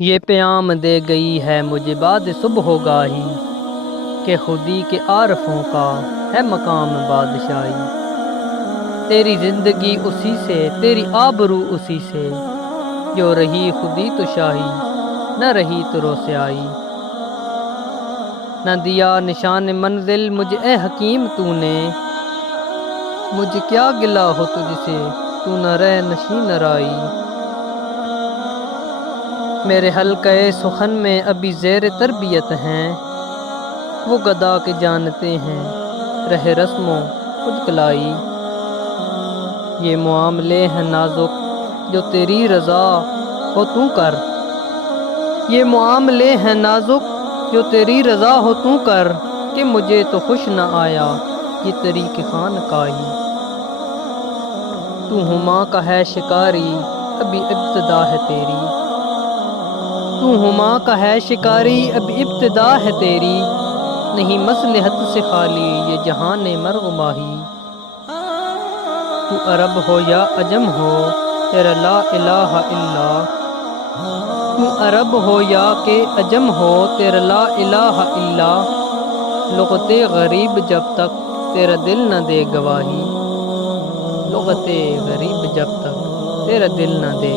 یہ پیام دے گئی ہے مجھے بعد صبح و گاہی، کہ خودی کے عارفوں کا ہے مقام پادشاہی۔ تیری زندگی اسی سے، تیری آبرو اسی سے، جو رہی خودی تو شاہی، نہ رہی تو روسیاہی۔ نہ دیا نشان منزل مجھے اے حکیم تو نے، مجھے کیا گلہ ہو تجھ سے تو نہ رہ نشیں نہ راہی۔ میرے حلقہ سخن میں ابھی زیر تربیت ہیں، وہ گدا کے جانتے ہیں رہ رسم و کجکلاہی۔ یہ معاملے ہیں نازک جو تیری رضا ہو تو کر، یہ معاملے ہیں نازک جو تیری رضا ہو تو کر، کہ مجھے تو خوش نہ آیا یہ طریق خانقاہی۔ تو ہما کا ہے شکاری ابھی ابتدا ہے تیری، تو ہما کا ہے شکاری اب ابتدا ہے تیری، نہیں مصلحت سے خالی یہ جہان مرغ ماہی۔ تو عرب ہو یا عجم ہو تیرا لا الہ الا، تو عرب ہو یا کہ عجم ہو تیرا لا الہ الا، لغت غریب جب تک تیرا دل نہ دے گواہی، لغت غریب جب تک تیرا دل نہ دے